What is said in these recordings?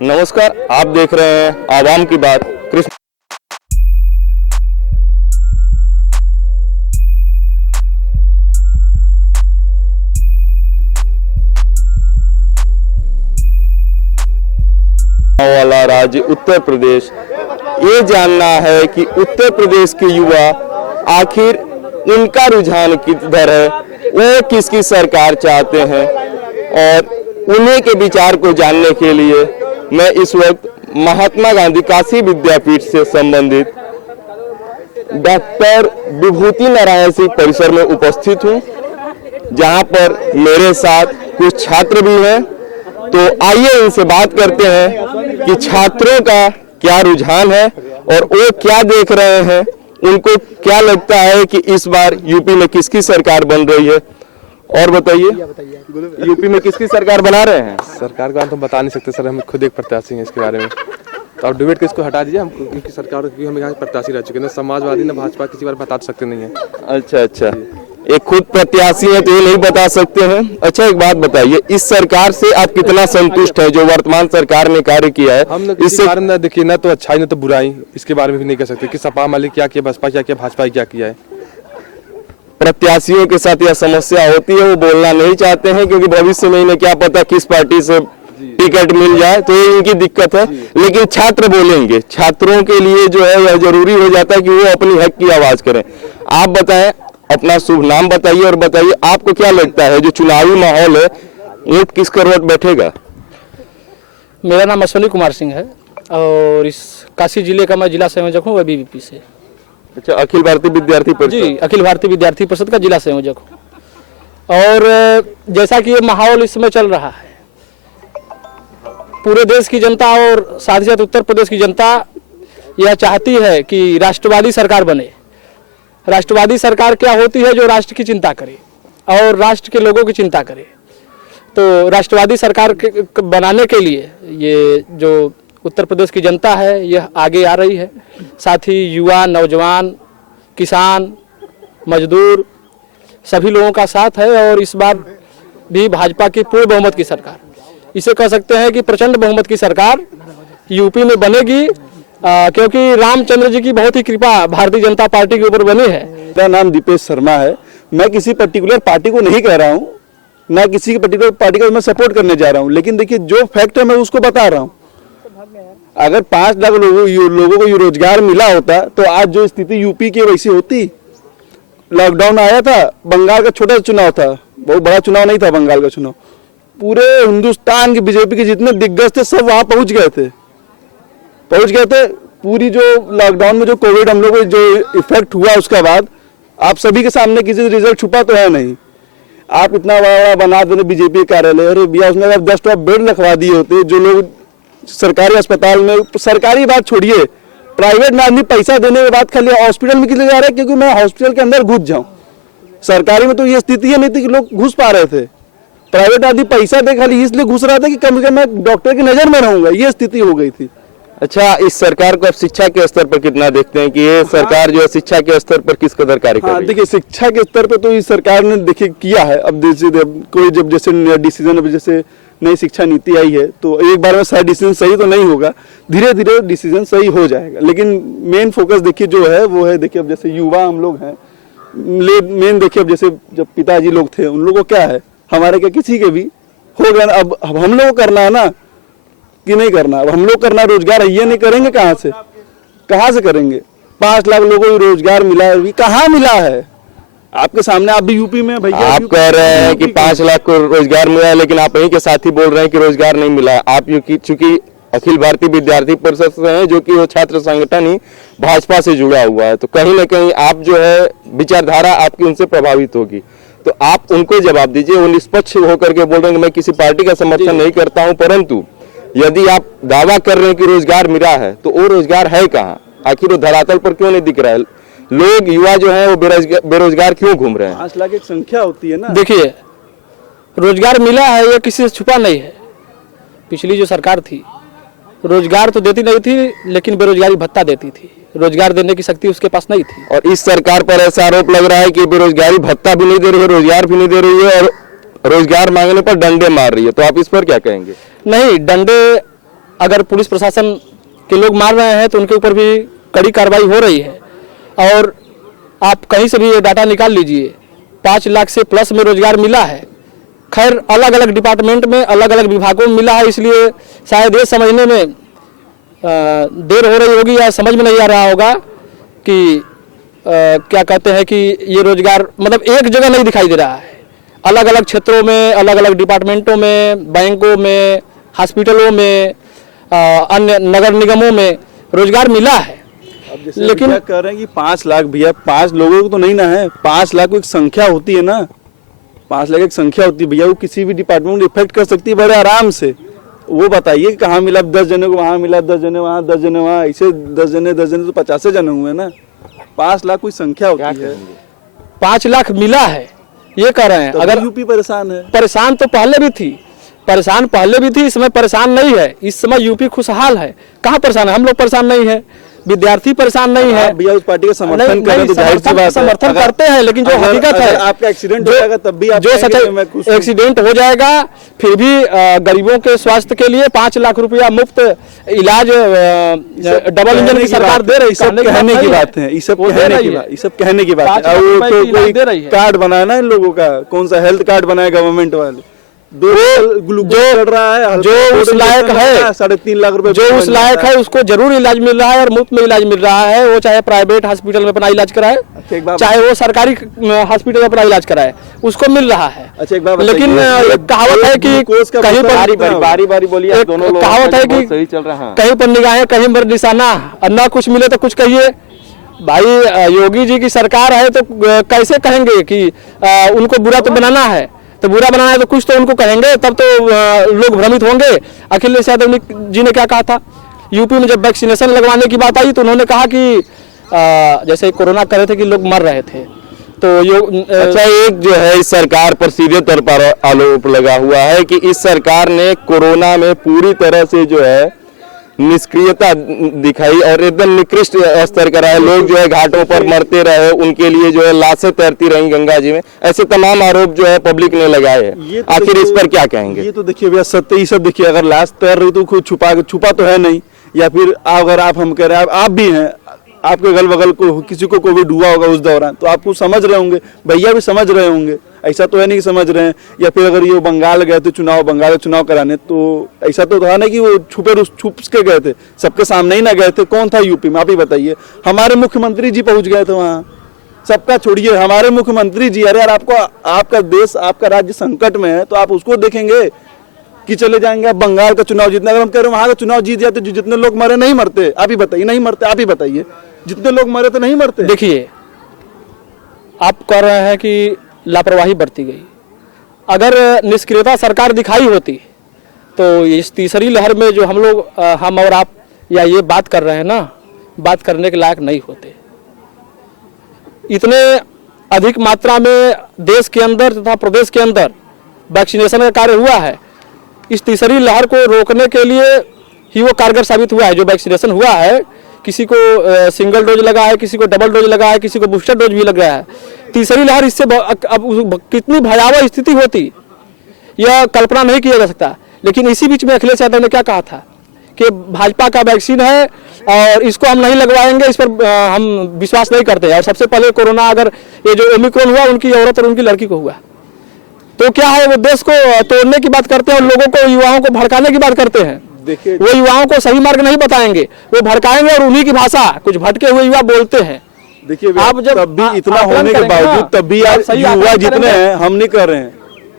नमस्कार, आप देख रहे हैं आवाम की बात। कृष्ण वाला राज्य उत्तर प्रदेश। ये जानना है कि उत्तर प्रदेश के युवा आखिर उनका रुझान किधर है, वो किसकी सरकार चाहते हैं, और उन्हीं के विचार को जानने के लिए मैं इस वक्त महात्मा गांधी काशी विद्यापीठ से संबंधित डॉक्टर विभूति नारायण सिंह परिसर में उपस्थित हूं, जहां पर मेरे साथ कुछ छात्र भी हैं। तो आइए इनसे बात करते हैं कि छात्रों का क्या रुझान है और वो क्या देख रहे हैं, उनको क्या लगता है कि इस बार यूपी में किसकी सरकार बन रही है। और बताइए, यूपी में किसकी सरकार बना रहे हैं? सरकार का तो बता नहीं सकते सर, हम खुद एक प्रत्याशी हैं इसके बारे में। तो आप डिबेट किसको हटा दीजिए, हम क्योंकि सरकार की हम यहाँ प्रत्याशी रह चुके हैं, समाजवादी ना भाजपा किसी बार बता सकते नहीं है। अच्छा, एक खुद प्रत्याशी है तो ये नहीं बता सकते हैं। अच्छा, एक बात बताइए, इस सरकार से आप कितना संतुष्ट है जो वर्तमान सरकार ने कार्य किया है? हम इससे बारे में देखिए, ना तो अच्छाई ना तो बुराई, इसके बारे में भी नहीं कह सकते कि सपा मालिक क्या किया, बसपा क्या किया, भाजपा क्या किया है। प्रत्याशियों के साथ यह समस्या होती है, वो बोलना नहीं चाहते हैं क्योंकि भविष्य में इन्हें क्या पता किस पार्टी से टिकट मिल जाए, तो ये इनकी दिक्कत है। लेकिन छात्र बोलेंगे, छात्रों के लिए जो है यह जरूरी हो जाता है कि वो अपनी हक की आवाज करें। आप बताएं, अपना शुभ नाम बताइए और बताइए आपको क्या लगता है जो चुनावी माहौल है, वोट किस करवट बैठेगा? मेरा नाम अश्विनी कुमार सिंह है और इस काशी जिले का मैं जिला संयोजक हूँ ABVP से। अच्छा, अखिल भारतीय विद्यार्थी परिषद? जी, अखिल भारतीय विद्यार्थी परिषद का जिला संयोजक हूँ। और जैसा कि ये माहौल इस समय चल रहा है, पूरे देश की जनता और साथ ही साथ उत्तर प्रदेश की जनता यह चाहती है कि राष्ट्रवादी सरकार बने। राष्ट्रवादी सरकार क्या होती है? जो राष्ट्र की चिंता करे और राष्ट्र के लोगों की चिंता करे। तो राष्ट्रवादी सरकार बनाने के लिए ये जो उत्तर प्रदेश की जनता है यह आगे आ रही है। साथ ही युवा, नौजवान, किसान, मजदूर सभी लोगों का साथ है और इस बार भी भाजपा की पूर्ण बहुमत की सरकार, इसे कह सकते हैं कि प्रचंड बहुमत की सरकार यूपी में बनेगी, क्योंकि रामचंद्र जी की बहुत ही कृपा भारतीय जनता पार्टी के ऊपर बनी है। मेरा नाम दीपेश शर्मा है। मैं किसी पर्टिकुलर पार्टी को नहीं कह रहा हूँ, ना किसी पर्टिकुलर पार्टी का मैं सपोर्ट करने जा रहा हूँ, लेकिन देखिए जो फैक्ट है मैं उसको बता रहा हूँ। अगर 5 लाख लोगों को रोजगार मिला होता तो आज जो स्थिति यूपी की वैसी होती। लॉकडाउन आया था, बंगाल का छोटा चुनाव था, बहुत बड़ा चुनाव नहीं था बंगाल का चुनाव। पूरे हिंदुस्तान के बीजेपी के जितने दिग्गज थे सब वहां पहुंच गए थे। पूरी जो लॉकडाउन में जो कोविड हम लोग को जो इफेक्ट हुआ उसके बाद आप सभी के सामने किसी रिजल्ट छुपा तो है नहीं। आप इतना बड़ा बना देते बीजेपी कार्यालय, अरे भैया उसमें आप 10 बेड रखवा दिए होते। जो लोग सरकारी अस्पताल में, सरकारी बात छोड़िए, प्राइवेट में आदमी पैसा देने के बाद खाली हॉस्पिटल में किले जा रहे हैं क्योंकि मैं हॉस्पिटल के अंदर घुस जाऊं। सरकारी में तो ये स्थिति है नहीं थी कि लोग घुस पा रहे थे। प्राइवेट आदमी पैसा दे खाली इसलिए घुस रहा था कि कम से कम मैं डॉक्टर की नजर में रहूंगा, ये स्थिति हो गई थी। अच्छा, इस सरकार को आप शिक्षा के स्तर पर कितना देखते हैं कि ये सरकार जो है शिक्षा के स्तर पर किस कदर कार्य कर रही है? देखिए, शिक्षा के स्तर पर तो इस सरकार ने देखिए किया है। अब कोई जब जैसे डिसीजन, अब जैसे नई शिक्षा नीति आई है तो एक बार में सारा डिसीजन सही तो नहीं होगा, धीरे धीरे डिसीजन सही हो जाएगा। लेकिन मेन फोकस देखिए जो है वो है, देखिए अब जैसे युवा हम लोग हैं, मेन देखिए अब जैसे जब पिताजी लोग थे उन लोगों को क्या है, हमारे क्या किसी के भी हो गया। अब हम लोग को करना है ना कि नहीं करना? अब हम लोग करना, रोजगार ये नहीं करेंगे कहाँ से करेंगे? 5 लाख लोगों को रोजगार मिला है, कहाँ मिला है? आपके सामने, आप भी यूपी में भैया, आप कह रहे हैं कि 5 लाख को रोजगार मिला है, लेकिन आप यहीं के साथी बोल रहे हैं कि रोजगार नहीं मिला है। आप चूंकि अखिल भारतीय विद्यार्थी परिषद से हैं, जो कि वो छात्र संगठन ही भाजपा से जुड़ा हुआ है, तो कहीं ना कहीं आप जो है विचारधारा आपकी उनसे प्रभावित होगी। तो आप उनको जवाब दीजिए। वो निष्पक्ष होकर के बोल रहे हैं कि मैं किसी पार्टी का समर्थन नहीं करता हूं, परंतु यदि आप दावा कर रहे हैं कि रोजगार मिला है तो वो रोजगार है कहाँ? आखिर वो धरातल पर क्यों नहीं दिख रहा है? लोग, युवा जो है वो बेरोजगार क्यों घूम रहे हैं? 5 लाख एक संख्या होती है ना। देखिए, रोजगार मिला है ये किसी से छुपा नहीं है। पिछली जो सरकार थी रोजगार तो देती नहीं थी, लेकिन बेरोजगारी भत्ता देती थी। रोजगार देने की शक्ति उसके पास नहीं थी। और इस सरकार पर ऐसा आरोप लग रहा है कि बेरोजगारी भत्ता भी नहीं दे रही है, रोजगार भी नहीं दे रही है और रोजगार मांगने पर डंडे मार रही है। तो आप इस पर क्या कहेंगे? नहीं, डंडे अगर पुलिस प्रशासन के लोग मार रहे हैं तो उनके ऊपर भी कड़ी कार्रवाई हो रही है। और आप कहीं से भी ये डाटा निकाल लीजिए, 5 लाख से प्लस में रोजगार मिला है। खैर अलग अलग डिपार्टमेंट में अलग अलग विभागों में मिला है, इसलिए शायद ये समझने में देर हो रही होगी या समझ में नहीं आ रहा होगा कि क्या कहते हैं कि ये रोजगार मतलब एक जगह नहीं दिखाई दे रहा है। अलग अलग क्षेत्रों में, अलग अलग डिपार्टमेंटों में, बैंकों में, हॉस्पिटलों में, अन्य नगर निगमों में रोजगार मिला है। लेकिन क्या कह रहे हैं कि 5 लाख, भैया 5 लोगों को तो नहीं ना है, 5 लाख एक संख्या होती है ना, 5 लाख एक संख्या होती है भैया, वो किसी भी डिपार्टमेंट को इफेक्ट कर सकती है बड़े आराम से। वो बताइए कहाँ मिला, 10 जने को वहाँ मिला, 10 जने वहाँ, 10 जने वहाँ, ऐसे 10 जने तो 50 जने हुए ना। 5 लाख कोई संख्या होती है। 5 लाख मिला है ये कह रहे हैं। अगर यूपी परेशान है, परेशान तो पहले भी थी, परेशान पहले भी थी, इस समय परेशान नहीं है। इस समय यूपी खुशहाल है। कहाँ परेशान है? हम लोग परेशान नहीं है, विद्यार्थी परेशान नहीं है। भैया उस पार्टी का समर्थन करें तो जाहिर सी बात है, समर्थन करते हैं, लेकिन जो हकीकत है, आपका एक्सीडेंट हो जाएगा तब भी आप जो सच्चाई, एक्सीडेंट हो जाएगा फिर भी गरीबों के स्वास्थ्य के लिए 5 लाख रुपया मुफ्त इलाज डबल इंजन की सरकार दे रही है। कहने की बात है, ये सब कहने की बात है। और तो कोई कार्ड बनाया ना इन लोगों का, कौन सा हेल्थ कार्ड बनाया गवर्नमेंट वाले, जो चल रहा है, जो उस लायक है 3.5 लाख रुपए, जो उस लायक है उसको जरूर इलाज मिल रहा है और मुफ्त में इलाज मिल रहा है। वो चाहे प्राइवेट हॉस्पिटल में अपना इलाज कराए, चाहे वो सरकारी हॉस्पिटल में अपना इलाज कराए, उसको मिल रहा है। अच्छा एक बात, लेकिन कहावत है कि कहीं पर बारी बोलिए, दोनों लोग कहावत है कि सही चल रहा है, कहीं पर निगाहें कहीं पर निशाना, ना कुछ मिले तो कुछ कहिए। भाई योगी जी की सरकार है तो कैसे कहेंगे कि उनको बुरा तो बनाना है, तो बुरा बनाना है तो कुछ तो उनको कहेंगे, तब तो लोग भ्रमित होंगे। अखिलेश यादव जी ने क्या कहा था, यूपी में जब वैक्सीनेशन लगवाने की बात आई तो उन्होंने कहा कि जैसे कोरोना कर रहे थे कि लोग मर रहे थे, तो अच्छा एक जो है इस सरकार पर सीधे तौर पर आरोप लगा हुआ है कि इस सरकार ने कोरोना में पूरी तरह से जो है निष्क्रियता दिखाई और एकदम निकृष्ट स्तर का रहा है। लोग जो है घाटों पर मरते रहे, उनके लिए जो है लाशें तैरती रही गंगा जी में, ऐसे तमाम आरोप जो है पब्लिक ने लगाए हैं। आखिर इस पर क्या कहेंगे? ये तो देखिए भैया सत्य ही सब देखिए, अगर लाश तैर रही तो खुद छुपा तो है नहीं, या फिर अगर हम कह रहे हैं आप भी हैं, आपके अगल बगल को किसी को कोविड हुआ होगा उस दौरान, तो आप कुछ समझ रहे होंगे, भैया भी समझ रहे होंगे, ऐसा तो है नहीं कि समझ रहे हैं। या फिर अगर ये बंगाल गए थे बंगाल चुनाव कराने, तो ऐसा तो था ना कि वो छुप के गए थे, सबके सामने ही ना गए थे। कौन था यूपी में आप ही बताइए? हमारे मुख्यमंत्री जी पहुंच गए थे वहाँ, सबका छोड़िए, हमारे मुख्यमंत्री जी। अरे यार आपको, आपका देश, आपका राज्य संकट में है तो आप उसको देखेंगे कि चले जाएंगे आप बंगाल का चुनाव जीतना? अगर हम कह रहे हैं वहां का चुनाव जीत जाते, जितने लोग मरे नहीं मरते, आप ही बताइए, नहीं मरते, आप ही बताइए, जितने लोग मरे तो नहीं मरते। देखिए आप कह रहे हैं कि लापरवाही बरती गई, अगर निष्क्रियता सरकार दिखाई होती तो इस तीसरी लहर में जो हम और आप या ये बात कर रहे हैं ना, बात करने के लायक नहीं होते। इतने अधिक मात्रा में देश के अंदर तथा प्रदेश के अंदर वैक्सीनेशन का कार्य हुआ है, इस तीसरी लहर को रोकने के लिए ही वो कारगर साबित हुआ है। जो वैक्सीनेशन हुआ है, किसी को सिंगल डोज लगा है, किसी को डबल डोज लगा है, किसी को बूस्टर डोज भी लग रहा है। तीसरी लहर इससे अब कितनी भयावह स्थिति होती यह कल्पना नहीं किया जा सकता। लेकिन इसी बीच में अखिलेश यादव ने क्या कहा था कि भाजपा का वैक्सीन है और इसको हम नहीं लगवाएंगे, इस पर हम विश्वास नहीं करते। और सबसे पहले कोरोना अगर ये जो ओमिक्रॉन हुआ उनकी औरत और उनकी लड़की को हुआ, तो क्या है वो देश को तोड़ने की बात करते हैं और लोगों को, युवाओं को भड़काने की बात करते हैं। देखिए वो युवाओं को सही मार्ग नहीं बताएंगे, वो भड़काएंगे और उन्हीं की भाषा कुछ भटके हुए युवा बोलते हैं। देखिए आप जब तब भी इतना होने के बावजूद तब भी युवा जितने हैं, हम नहीं कर रहे हैं,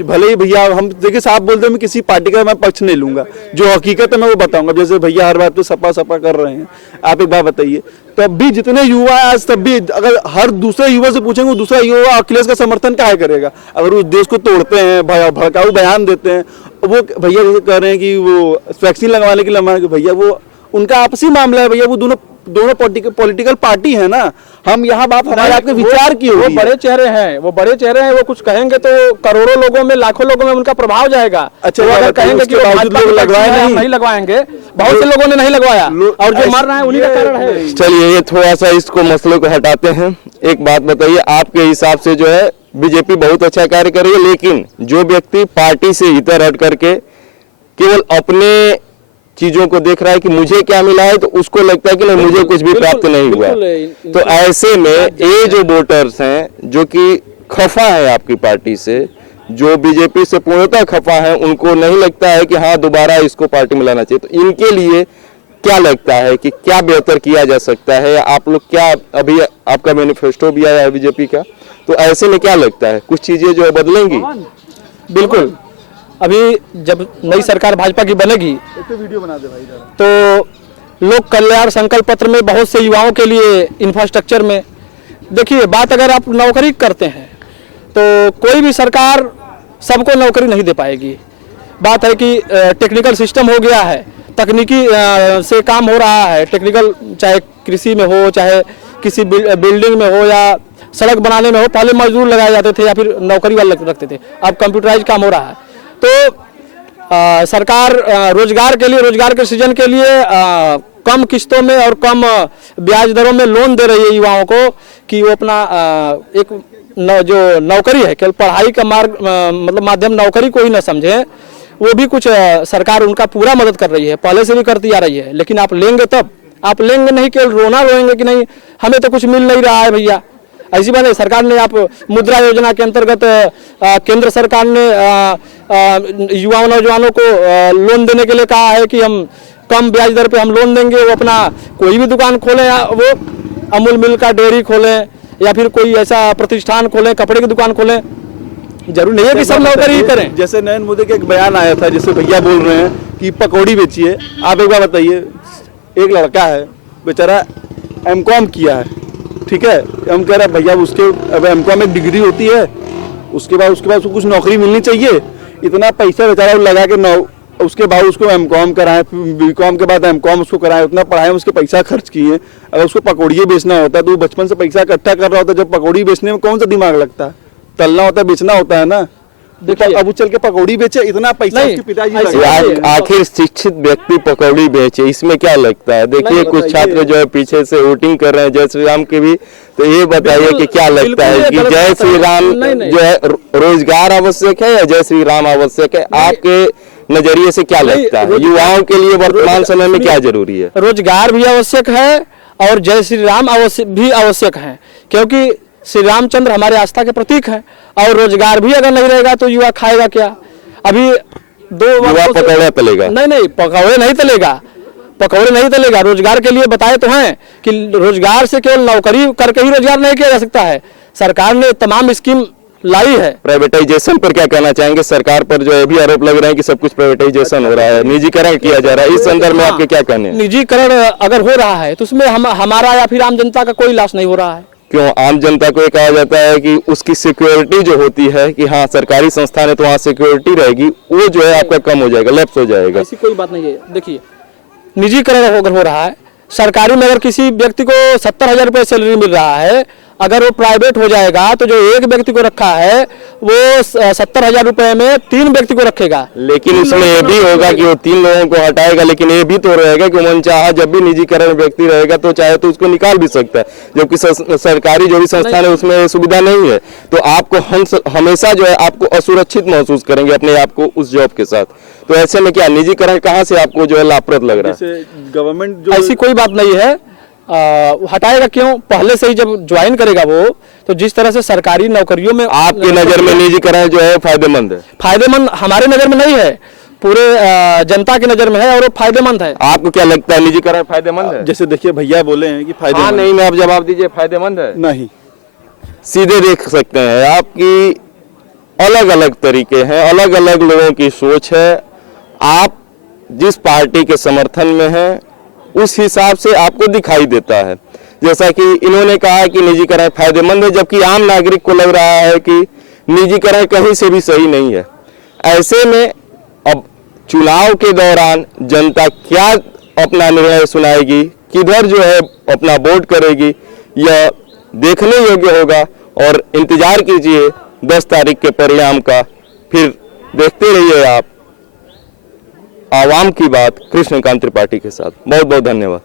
भले ही भैया हम देखिए साहब बोलते हैं मैं किसी पार्टी का मैं पक्ष नहीं लूंगा, जो हकीकत है मैं वो बताऊंगा। जैसे भैया हर बात पे सपा कर रहे हैं, आप एक बात बताइए, तब भी जितने युवा आज, तब भी अगर हर दूसरे युवा से पूछेंगे, दूसरा युवा अखिलेश का समर्थन काहे करेगा? अगर उस देश को तोड़ते हैं, भड़काऊ बयान देते हैं, वो भैया जैसे कह रहे हैं कि वो वैक्सीन लगवाने के लिए, भैया वो उनका आपसी मामला है भैया, वो दोनों पॉलिटिकल पार्टी है ना। हम यहाँ बात हमारे आपके विचार की होगी। वो बड़े चेहरे हैं, वो कुछ कहेंगे तो करोड़ों लोगों में, लाखों लोगों में उनका प्रभाव जाएगा। अच्छा, अगर कहेंगे कि नहीं लगवाएंगे, बहुत से लोगों ने नहीं लगवाया और जो मर रहे हैं उन्हीं का कारण है। चलिए ये थोड़ा सा इसको मसले को हटाते हैं। एक बात बताइए, आपके हिसाब से जो है बीजेपी बहुत अच्छा कार्य कर रही है, लेकिन जो व्यक्ति पार्टी से इतर हट करके केवल अपने चीजों को देख रहा है कि मुझे क्या मिला है, तो उसको लगता है कि नहीं मुझे कुछ भी प्राप्त नहीं हुआ। तो ऐसे में ये जो वोटर्स हैं जो कि खफा है आपकी पार्टी से, जो बीजेपी से पूर्णतः खफा है, उनको नहीं लगता है कि हाँ दोबारा इसको पार्टी में लाना चाहिए। तो इनके लिए क्या लगता है कि क्या बेहतर किया जा सकता है? आप लोग क्या, अभी आपका मैनिफेस्टो भी आया है बीजेपी का, तो ऐसे में क्या लगता है कुछ चीजें जो है बदलेंगी? बिल्कुल, अभी जब नई सरकार भाजपा की बनेगी वीडियो बना दे भाई तो लोक कल्याण संकल्प पत्र में बहुत से युवाओं के लिए इंफ्रास्ट्रक्चर में, देखिए बात अगर आप नौकरी करते हैं तो कोई भी सरकार सबको नौकरी नहीं दे पाएगी। बात है कि टेक्निकल सिस्टम हो गया है, तकनीकी से काम हो रहा है, टेक्निकल चाहे कृषि में हो, चाहे किसी बिल्डिंग में हो या सड़क बनाने में हो, पहले मजदूर लगाए जाते थे या फिर नौकरी वाले रखते थे, अब कंप्यूटराइज काम हो रहा है। तो सरकार रोजगार के लिए, रोजगार के सृजन के लिए कम किस्तों में और कम ब्याज दरों में लोन दे रही है युवाओं को कि वो अपना एक जो नौकरी है, केवल पढ़ाई का मार्ग मतलब माध्यम नौकरी को ही न समझें, वो भी कुछ सरकार उनका पूरा मदद कर रही है, पहले से भी करती आ रही है। लेकिन आप लेंगे तब, आप लेंगे नहीं केवल रोना रोएंगे कि नहीं हमें तो कुछ मिल नहीं रहा है भैया, ऐसी बात है। सरकार ने, आप मुद्रा योजना के अंतर्गत केंद्र सरकार ने युवा नौजवानों को लोन देने के लिए कहा है कि हम कम ब्याज दर पे हम लोन देंगे, वो अपना कोई भी दुकान खोलें, वो अमूल मिल्क का डेयरी खोलें या फिर कोई ऐसा प्रतिष्ठान खोलें, कपड़े की दुकान खोलें, जरूर नहीं है कि सब नौकरी ही करें। जैसे नयन मोदी का एक बयान आया था, जैसे भैया बोल रहे हैं कि पकौड़ी बेचिए। आप एक बार बताइए, एक लड़का है बेचारा एमकॉम किया है, ठीक है, हम कह रहे हैं भैया उसके अब एमकॉम एक डिग्री होती है, उसके बाद उसको कुछ नौकरी मिलनी चाहिए, इतना पैसा बेचारा लगा के उसके बाद उसको एमकॉम कराएं, बीकॉम के बाद एमकॉम उसको कराएं, उतना पढ़ाएं, उसके पैसा खर्च किए। अगर उसको पकौड़ी बेचना होता है तो वो बचपन से पैसा इकट्ठा कर रहा होता है, जब पकौड़ी बेचने में कौन सा दिमाग लगता है, तलना होता है, बेचना होता है ना। देखिए अब चल के पकौड़ी बेचे, इतना पैसा उसके पिताजी लगा। आखिर शिक्षित व्यक्ति पकौड़ी बेचे, इसमें क्या लगता है? देखिए कुछ छात्र जो है पीछे से वोटिंग कर रहे हैं जय श्री राम की भी, तो ये बताइए कि क्या लगता है कि जय श्री राम जो है रोजगार आवश्यक है या जय श्री राम आवश्यक है? आपके नजरिए से क्या लगता है युवाओं के लिए वर्तमान समय में क्या जरूरी है? रोजगार भी आवश्यक है और जय श्री राम भी आवश्यक है, क्योंकि श्री रामचंद्र हमारे आस्था के प्रतीक हैं। और रोजगार भी अगर नहीं रहेगा तो युवा खाएगा क्या? अभी 2 युवा पकौड़े तलेगा? नहीं, पकौड़े नहीं तलेगा, पकौड़े नहीं तलेगा। रोजगार के लिए बताए तो हैं कि रोजगार से केवल नौकरी करके ही रोजगार नहीं किया जा सकता है। सरकार ने तमाम स्कीम लाई है। प्राइवेटाइजेशन पर क्या कहना चाहेंगे? सरकार पर जो है भी आरोप लग रहे हैं कि सब कुछ प्राइवेटाइजेशन हो रहा है, निजीकरण किया जा रहा है, इस संदर्भ में आपके क्या कहने हैं? निजीकरण अगर हो रहा है तो उसमें हमारा या फिर आम जनता का कोई लॉस नहीं हो रहा है। क्यों आम जनता को ये कहा जाता है कि उसकी सिक्योरिटी जो होती है कि हाँ सरकारी संस्थान है तो वहाँ सिक्योरिटी रहेगी, वो जो है आपका कम हो जाएगा, लैप्स हो जाएगा? ऐसी कोई बात नहीं है। देखिए निजीकरण अगर हो रहा है, सरकारी में अगर किसी व्यक्ति को 70,000 रुपये सैलरी मिल रहा है, अगर वो प्राइवेट हो जाएगा तो जो एक व्यक्ति को रखा है वो 70,000 रुपए में 3 व्यक्ति को रखेगा। लेकिन उसमें ये भी होगा कि वो 3 लोगों को हटाएगा, लेकिन ये भी तो रहेगा कि मनचाहा जब भी निजीकरण व्यक्ति रहेगा तो चाहे तो उसको निकाल भी सकता है, जबकि सरकारी जो भी संस्थान है उसमें सुविधा नहीं है। तो आपको हमेशा जो है आपको असुरक्षित महसूस करेंगे अपने आप को उस जॉब के साथ। तो ऐसे में क्या निजीकरण कहाँ से आपको जो है लाभप्रद लग रहा है? गवर्नमेंट ऐसी कोई बात नहीं है, हटाएगा क्यों? पहले से ही जब ज्वाइन करेगा वो, तो जिस तरह से सरकारी नौकरियों में आपकी नजर में निजीकरण जो है फायदेमंद है? फायदेमंद हमारे नजर में नहीं है, पूरे जनता की नजर में है और वो फायदेमंद है। आपको क्या लगता है निजीकरण फायदेमंद है? जैसे देखिए भैया बोले हैं कि फायदेमंद। हाँ नहीं, में आप जवाब दीजिए, फायदेमंद है? नहीं, सीधे देख सकते हैं आपकी अलग अलग तरीके हैं, अलग अलग लोगों की सोच है। आप जिस पार्टी के समर्थन में हैं उस हिसाब से आपको दिखाई देता है। जैसा कि इन्होंने कहा कि निजीकरण फायदेमंद है, जबकि आम नागरिक को लग रहा है कि निजीकरण कहीं से भी सही नहीं है। ऐसे में अब चुनाव के दौरान जनता क्या अपना निर्णय सुनाएगी, किधर जो है अपना वोट करेगी, यह देखने योग्य होगा। और इंतजार कीजिए 10 तारीख के परिणाम का। फिर देखते रहिए आप आवाम की बात कृष्णकांत त्रिपाठी के साथ। बहुत बहुत धन्यवाद।